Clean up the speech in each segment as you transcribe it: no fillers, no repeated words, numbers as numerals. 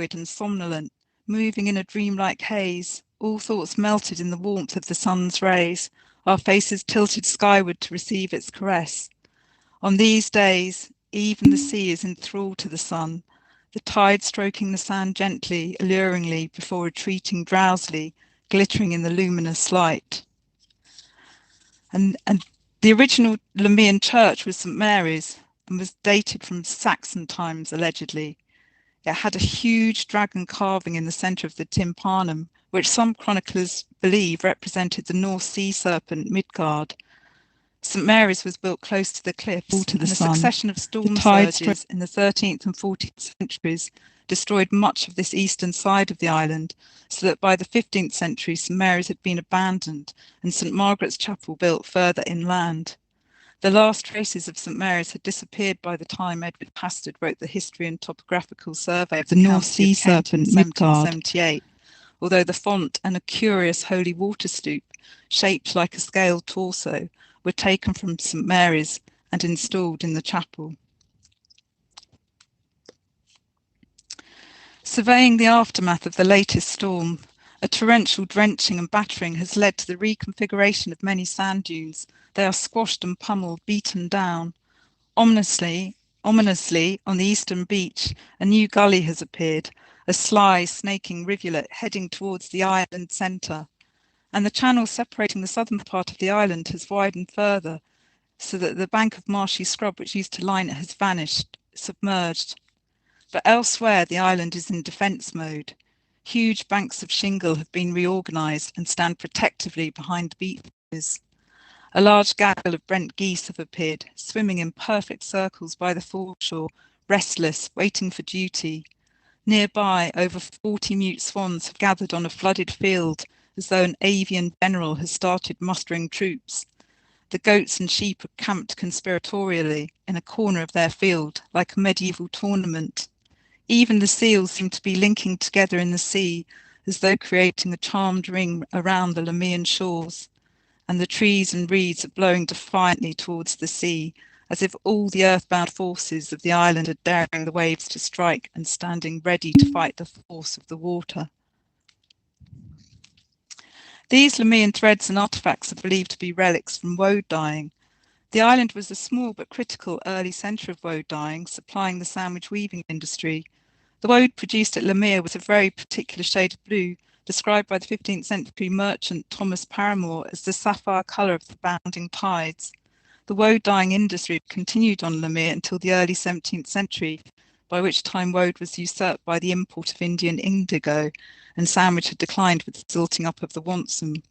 and somnolent, moving in a dreamlike haze, all thoughts melted in the warmth of the sun's rays, our faces tilted skyward to receive its caress. On these days, even the sea is enthralled to the sun, the tide stroking the sand gently, alluringly, before retreating drowsily, glittering in the luminous light. And the original Lamian church was St Mary's and was dated from Saxon times, allegedly. It had a huge dragon carving in the centre of the tympanum, which some chroniclers believe represented the North sea serpent Midgard. St Mary's was built close to the cliffs, and a succession of storm surges in the 13th and 14th centuries destroyed much of this eastern side of the island, so that by the 15th century St Mary's had been abandoned and St Margaret's Chapel built further inland. The last traces of St Mary's had disappeared by the time Edward Hastad wrote the History and Topographical Survey of the North Sea Serpent in 1778, although the font and a curious holy water stoup, shaped like a scaled torso, were taken from St Mary's and installed in the chapel. Surveying the aftermath of the latest storm, a torrential drenching and battering has led to the reconfiguration of many sand dunes. They are squashed and pummeled, beaten down. Ominously, on the eastern beach, a new gully has appeared, a sly, snaking rivulet heading towards the island centre. And the channel separating the southern part of the island has widened further, so that the bank of marshy scrub which used to line it has vanished, submerged. But elsewhere the island is in defence mode. Huge banks of shingle have been reorganised and stand protectively behind beaches. A large gaggle of brent geese have appeared, swimming in perfect circles by the foreshore, restless, waiting for duty. Nearby, over 40 mute swans have gathered on a flooded field, as though an avian general has started mustering troops. The goats and sheep are camped conspiratorially in a corner of their field, like a medieval tournament. Even the seals seem to be linking together in the sea, as though creating a charmed ring around the Lamian shores. And the trees and reeds are blowing defiantly towards the sea, as if all the earthbound forces of the island are daring the waves to strike and standing ready to fight the force of the water. These Lamian threads and artefacts are believed to be relics from woad dyeing. The island was a small but critical early centre of woad dyeing, supplying the sandwich weaving industry. The woad produced at Lamere was a very particular shade of blue, described by the 15th century merchant Thomas Paramore as the sapphire colour of the bounding tides. The woad dyeing industry continued on Lamere until the early 17th century, by which time woad was usurped by the import of Indian indigo, and sandwich had declined with the silting up of the Wantsum.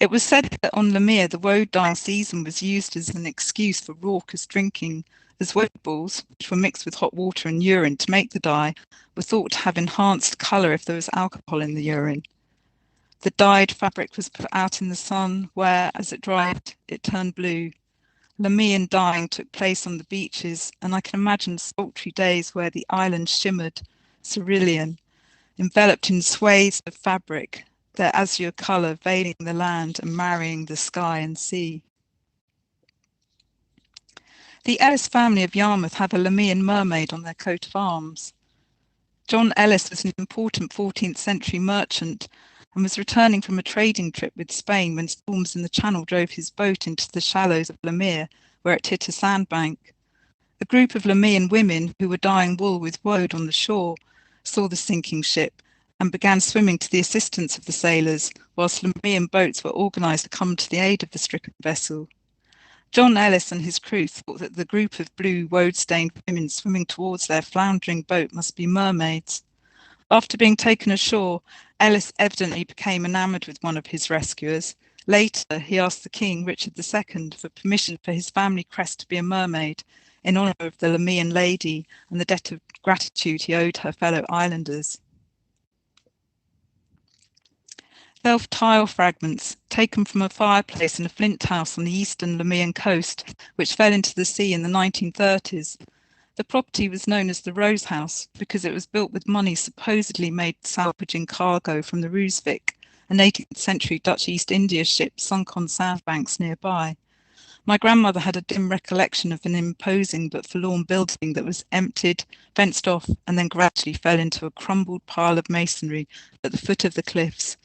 It was said that on Lamere the woad dyeing season was used as an excuse for raucous drinking, as woad balls, which were mixed with hot water and urine to make the dye, were thought to have enhanced colour if there was alcohol in the urine. The dyed fabric was put out in the sun, where, as it dried, it turned blue. Lamian dyeing took place on the beaches, and I can imagine sultry days where the island shimmered, cerulean, enveloped in swathes of fabric, their azure colour veiling the land and marrying the sky and sea. The Ellis family of Yarmouth have a Lamian mermaid on their coat of arms. John Ellis was an important 14th century merchant and was returning from a trading trip with Spain when storms in the Channel drove his boat into the shallows of Lamere, where it hit a sandbank. A group of Lamian women who were dyeing wool with woad on the shore saw the sinking ship and began swimming to the assistance of the sailors, whilst Lamian boats were organised to come to the aid of the stricken vessel. John Ellis and his crew thought that the group of blue woad-stained women swimming towards their floundering boat must be mermaids. After being taken ashore, Ellis evidently became enamoured with one of his rescuers. Later, he asked the king, Richard II, for permission for his family crest to be a mermaid, in honour of the Lamian lady and the debt of gratitude he owed her fellow islanders. Delft tile fragments, taken from a fireplace in a flint house on the eastern Lamian coast, which fell into the sea in the 1930s. The property was known as the Rose House because it was built with money supposedly made salvaging cargo from the Roosevik, a 18th century Dutch East India ship sunk on sandbanks nearby. My grandmother had a dim recollection of an imposing but forlorn building that was emptied, fenced off, and then gradually fell into a crumbled pile of masonry at the foot of the cliffs,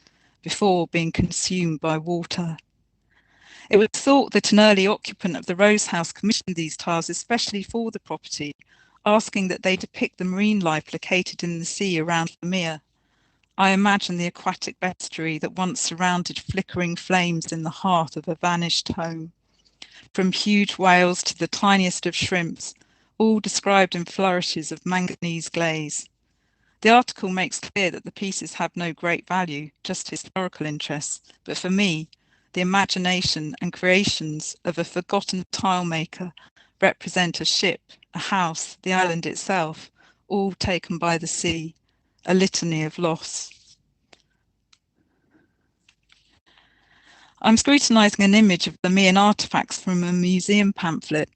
before being consumed by water. It was thought that an early occupant of the Rose House commissioned these tiles especially for the property, asking that they depict the marine life located in the sea around the mere. I imagine the aquatic bestiary that once surrounded flickering flames in the heart of a vanished home. From huge whales to the tiniest of shrimps, all described in flourishes of manganese glaze. The article makes clear that the pieces have no great value, just historical interest, but for me, the imagination and creations of a forgotten tile maker represent a ship, a house, the island itself, all taken by the sea, a litany of loss. I'm scrutinising an image of Lemmian artefacts from a museum pamphlet.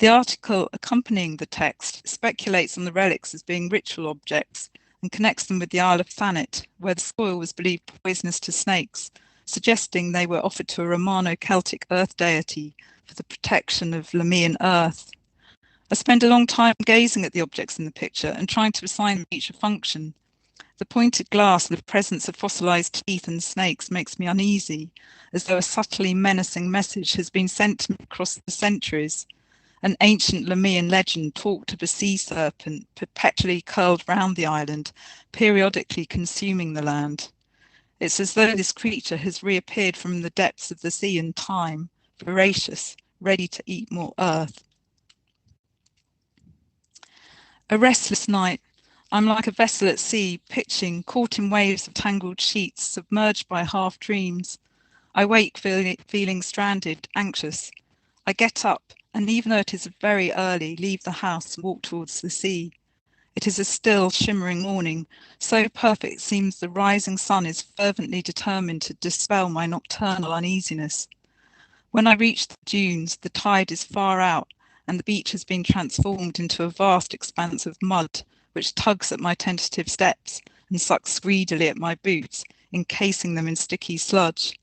The article accompanying the text speculates on the relics as being ritual objects and connects them with the Isle of Thanet, where the soil was believed poisonous to snakes, suggesting they were offered to a Romano-Celtic earth deity for the protection of Lemmian earth. I spend a long time gazing at the objects in the picture and trying to assign them each a function. The pointed glass and the presence of fossilized teeth and snakes makes me uneasy, as though a subtly menacing message has been sent to me across the centuries. An ancient Lemmian legend talked of a sea serpent perpetually curled round the island, periodically consuming the land. It's as though this creature has reappeared from the depths of the sea in time, voracious, ready to eat more earth. A restless night. I'm like a vessel at sea, pitching, caught in waves of tangled sheets, submerged by half dreams. I wake feeling stranded, anxious. I get up, and even though it is very early, leave the house and walk towards the sea. It is a still, shimmering morning, so perfect it seems the rising sun is fervently determined to dispel my nocturnal uneasiness. When I reach the dunes, the tide is far out, and the beach has been transformed into a vast expanse of mud, which tugs at my tentative steps and sucks greedily at my boots, encasing them in sticky sludge.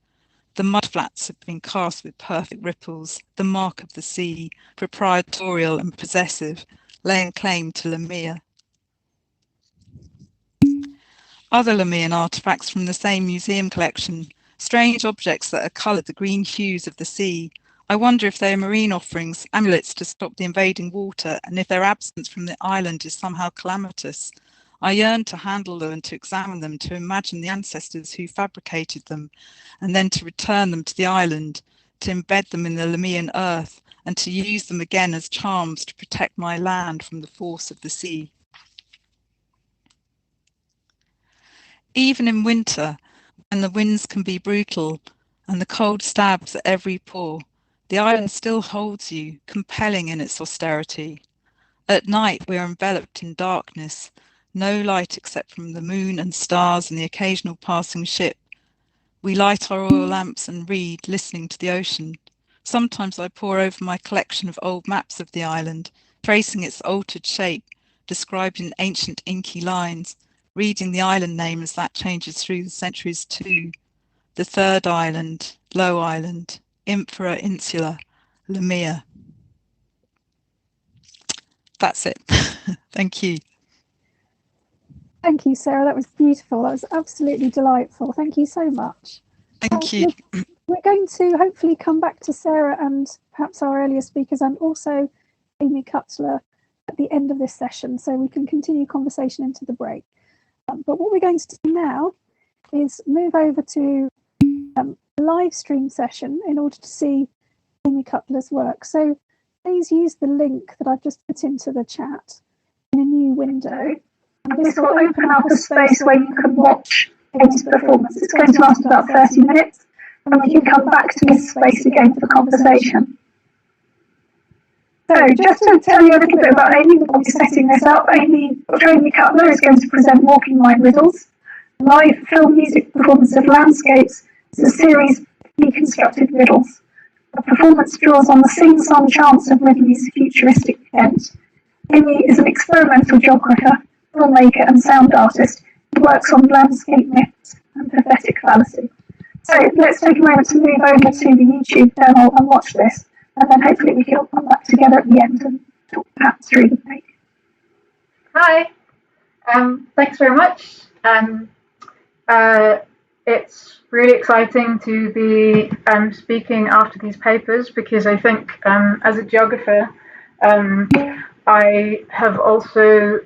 The mudflats have been cast with perfect ripples, the mark of the sea, proprietorial and possessive, laying claim to Lemmier. Other Lemmian artefacts from the same museum collection, strange objects that are coloured the green hues of the sea. I wonder if they are marine offerings, amulets to stop the invading water, and if their absence from the island is somehow calamitous. I yearn to handle them and to examine them, to imagine the ancestors who fabricated them, and then to return them to the island, to embed them in the Lemmian earth, and to use them again as charms to protect my land from the force of the sea. Even in winter, when the winds can be brutal and the cold stabs at every pore, the island still holds you, compelling in its austerity. At night we are enveloped in darkness, no light except from the moon and stars and the occasional passing ship. We light our oil lamps and read, listening to the ocean. Sometimes I pore over my collection of old maps of the island, tracing its altered shape, described in ancient inky lines, reading the island name as that changes through the centuries too. The Third Island, Low Island, Infra Insula, Lemmier. That's it. Thank you. Thank you, Sarah. That was beautiful. That was absolutely delightful. Thank you so much. Thank you. We're going to hopefully come back to Sarah and perhaps our earlier speakers and also Amy Cutler at the end of this session, so we can continue conversation into the break. But what we're going to do now is move over to a live stream session in order to see Amy Cutler's work. So please use the link that I've just put into the chat in a new window. And this will open up a space where you can watch Amy's performance. It's going to last about 30 minutes, and we can come back to this space again for the conversation. So just to tell you a little bit about Amy, we'll be setting this up. Amy Cutler is going to present Walking Mind Riddles, live film music performance of landscapes. It's a series of deconstructed riddles. The performance draws on the sing-song chants of Ridley's futuristic Kent. Amy is an experimental geographer, filmmaker and sound artist who works on landscape myths and prophetic fallacy. So let's take a moment to move over to the YouTube channel and watch this. and then hopefully we can all come back together at the end and talk perhaps through the break. Hi, thanks very much. It's really exciting to be speaking after these papers because I think as a geographer, I have also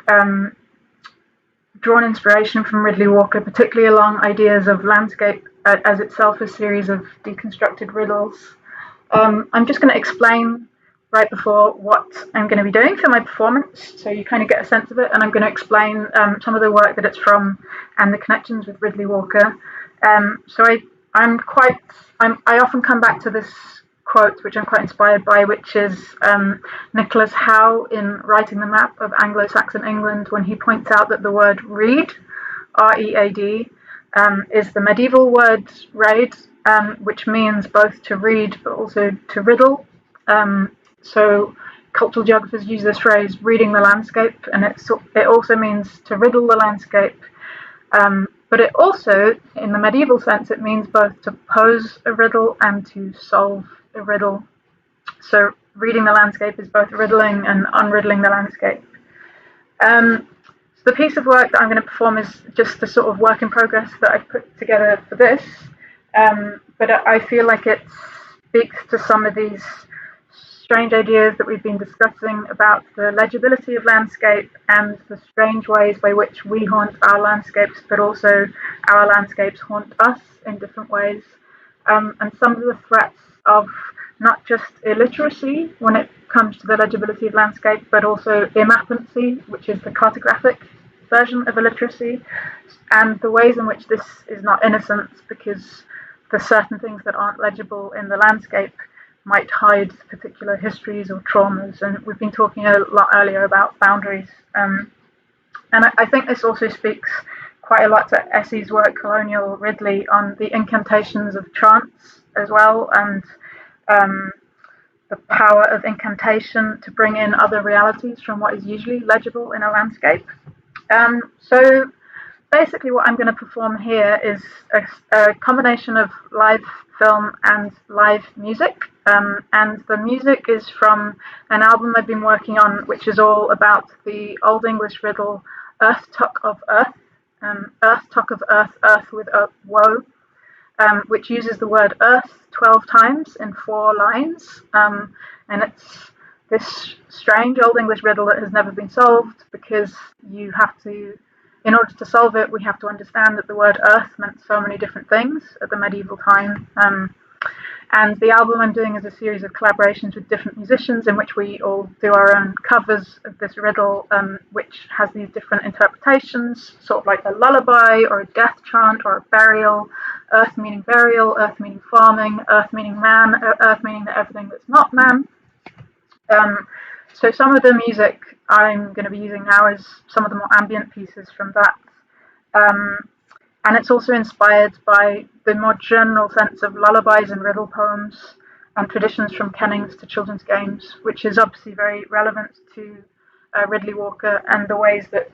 drawn inspiration from Ridley Walker, particularly along ideas of landscape as itself a series of deconstructed riddles. I'm just going to explain right before what I'm going to be doing for my performance, so you kind of get a sense of it, and I'm going to explain some of the work that it's from and the connections with Ridley Walker. I often come back to this quote, which I'm quite inspired by, which is Nicholas Howe in writing the map of Anglo-Saxon England, when he points out that the word read, R-E-A-D, is the medieval word raid, which means both to read but also to riddle. So cultural geographers use this phrase, reading the landscape, and it also means to riddle the landscape. But it also, in the medieval sense, it means both to pose a riddle and to solve a riddle. So reading the landscape is both riddling and unriddling the landscape. So the piece of work that I'm going to perform is just the sort of work in progress that I've put together for this. But I feel like it speaks to some of these strange ideas that we've been discussing about the legibility of landscape and the strange ways by which we haunt our landscapes, but also our landscapes haunt us in different ways. And some of the threats of not just illiteracy when it comes to the legibility of landscape, but also immapancy, which is the cartographic version of illiteracy, and the ways in which this is not innocent because the certain things that aren't legible in the landscape might hide particular histories or traumas. And we've been talking a lot earlier about boundaries. And I think this also speaks quite a lot to Essie's work, Colonial Ridley, on the incantations of trance as well, and the power of incantation to bring in other realities from what is usually legible in a landscape. So basically what I'm going to perform here is a combination of live film and live music. And the music is from an album I've been working on, which is all about the Old English riddle, Earth Tuck of Earth, Earth Tuck of Earth, Earth with a woe, which uses the word earth 12 times in 4 lines. And it's this strange Old English riddle that has never been solved because you have to, in order to solve it, we have to understand that the word earth meant so many different things at the medieval time. And the album I'm doing is a series of collaborations with different musicians in which we all do our own covers of this riddle, which has these different interpretations, sort of like a lullaby or a death chant or a burial, earth meaning burial, earth meaning farming, earth meaning man, earth meaning everything that's not man. So some of the music I'm going to be using now is some of the more ambient pieces from that. And it's also inspired by the more general sense of lullabies and riddle poems and traditions from kennings to children's games, which is obviously very relevant to Ridley Walker and the ways that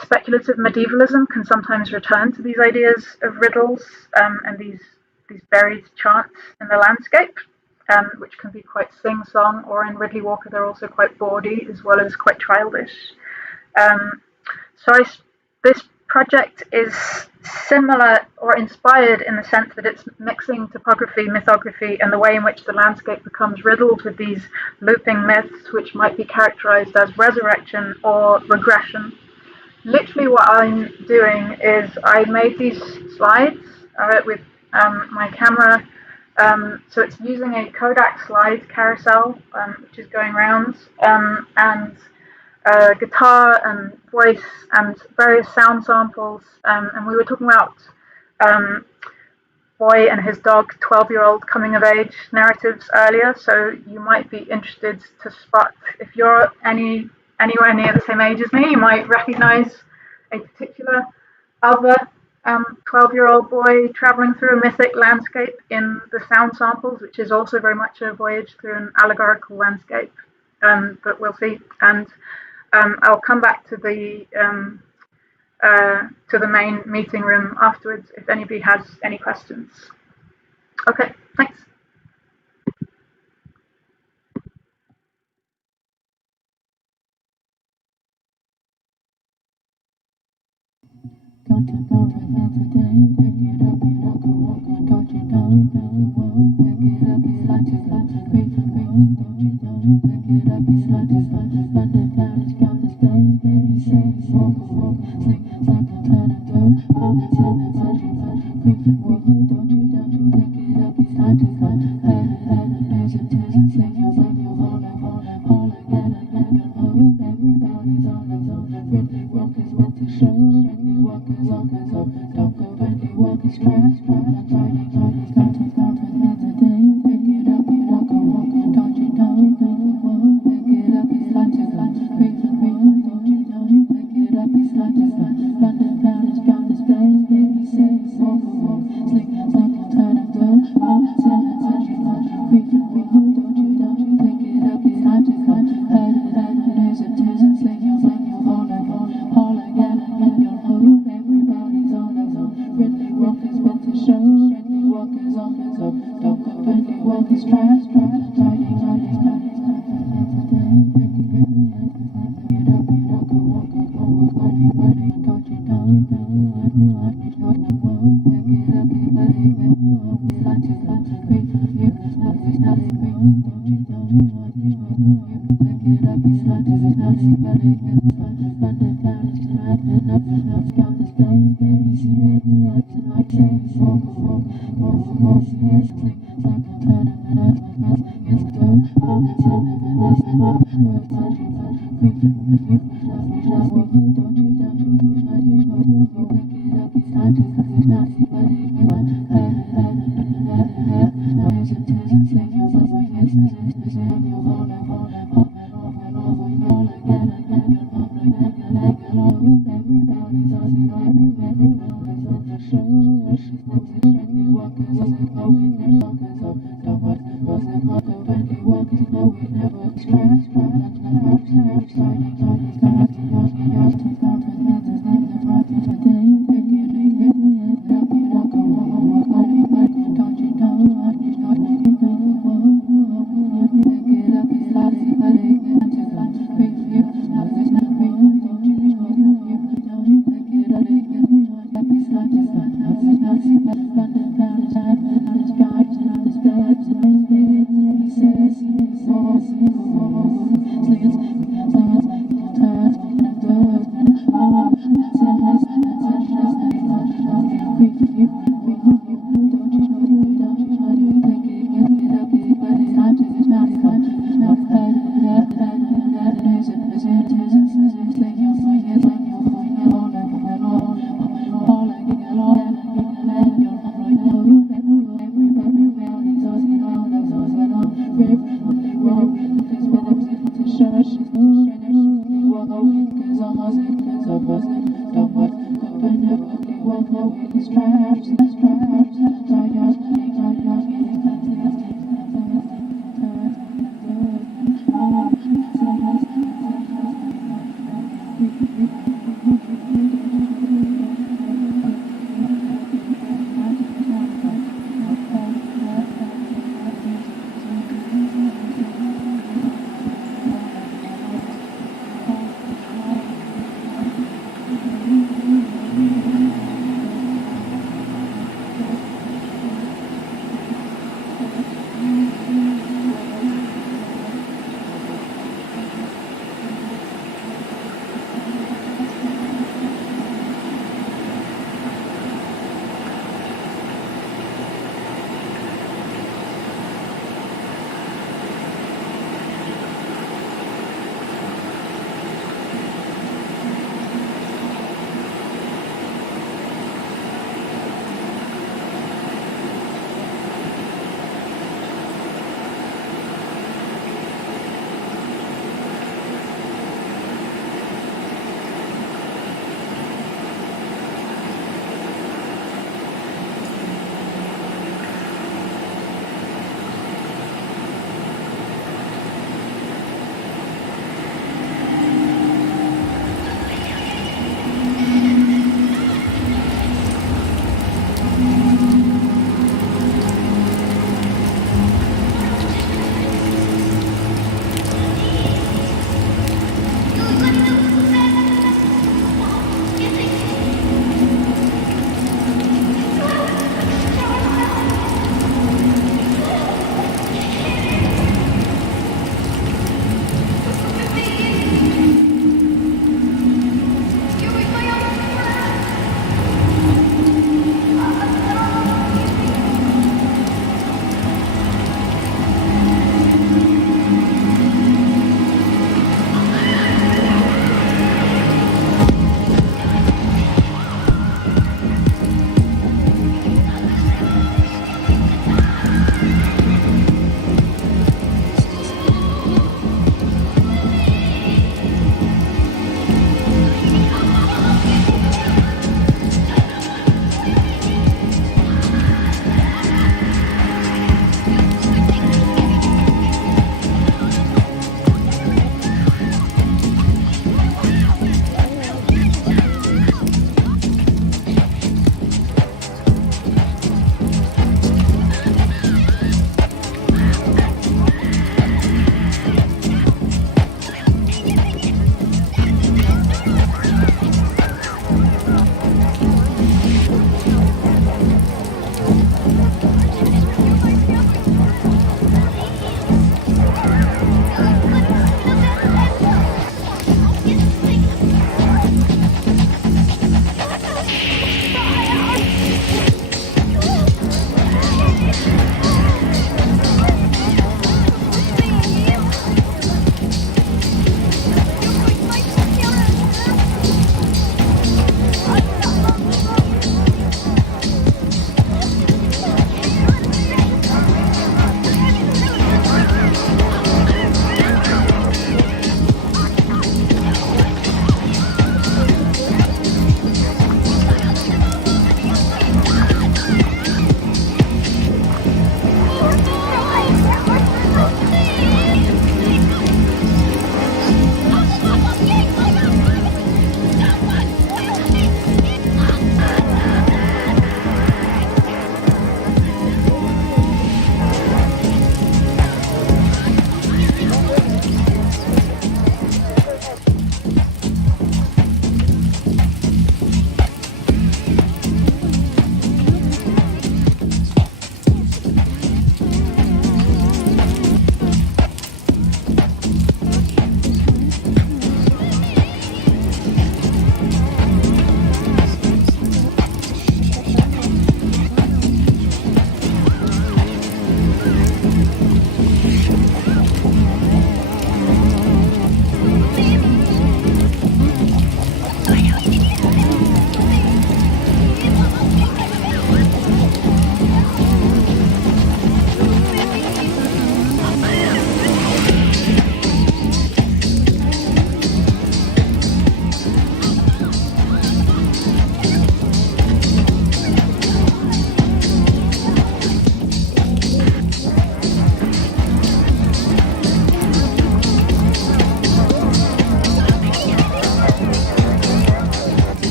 speculative medievalism can sometimes return to these ideas of riddles and these buried chants in the landscape, which can be quite sing-song, or in Ridley Walker they're also quite bawdy as well as quite childish. This project is similar or inspired in the sense that it's mixing topography, mythography, and the way in which the landscape becomes riddled with these looping myths, which might be characterized as resurrection or regression. Literally what I'm doing is I made these slides with my camera. So it's using a Kodak slide carousel, which is going around, and guitar and voice and various sound samples. And we were talking about boy and his dog, 12-year-old coming of age narratives earlier. So you might be interested to spot, if you're anywhere near the same age as me, you might recognize a particular other 12-year-old boy traveling through a mythic landscape in the sound samples, which is also very much a voyage through an allegorical landscape. But we'll see. And I'll come back to the main meeting room afterwards if anybody has any questions. Okay, thanks.